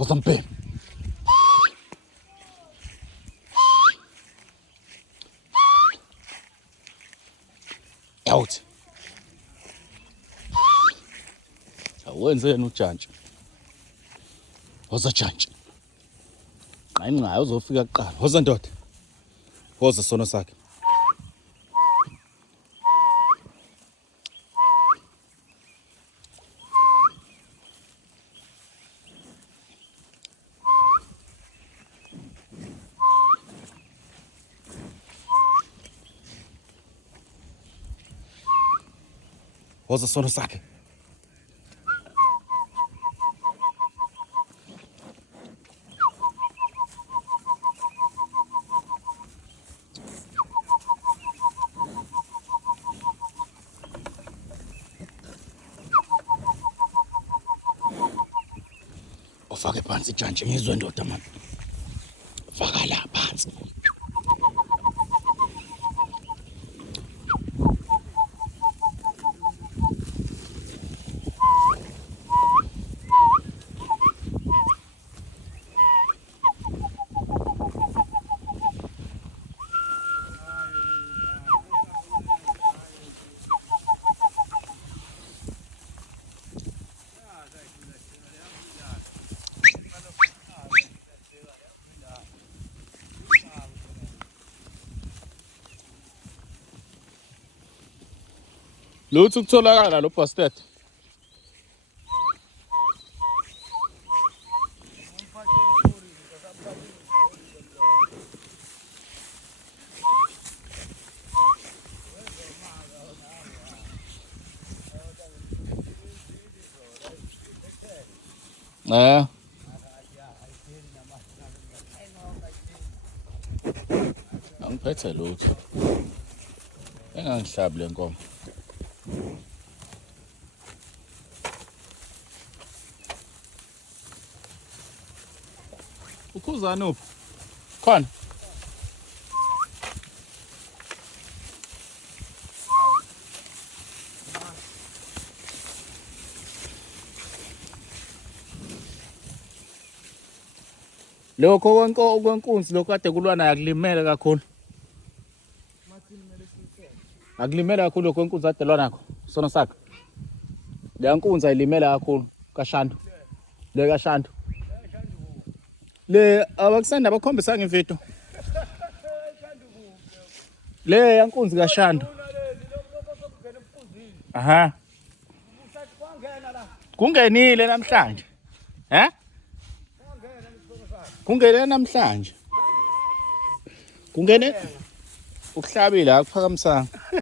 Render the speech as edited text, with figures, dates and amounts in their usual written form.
Uzamphe. Out. Awenzeni ujantshi. Woza jantshi. Nqayinqayo uzofika kuqala. Woza ndoda. Woza sono sakhe. Woza sono sakhe. Ufake phansi ijantshi ngizwe ndoda manje. Faka la phansi. Lutho ukutholakala lo bastard. Angiphethe lutho. Engangihlabi le nkomo. Ukhuzana uphi? Khona. Lokho kwenkunzi lokho kade kulwa naye akulimele kakhulu. Akulimele kakhulu lokho kwenkunzi kade lwa nakho. Sono sakhe. Le nkunzi ayilimele kakhulu kaShandu. Le kaShandu. Le abakusanda abakhombisa ngevideo. Le yankunzi kaShandu. Aha. Kungenile namhlanje. Kungene namhlanje. Kungene ukuhlabile akuphakamisanga.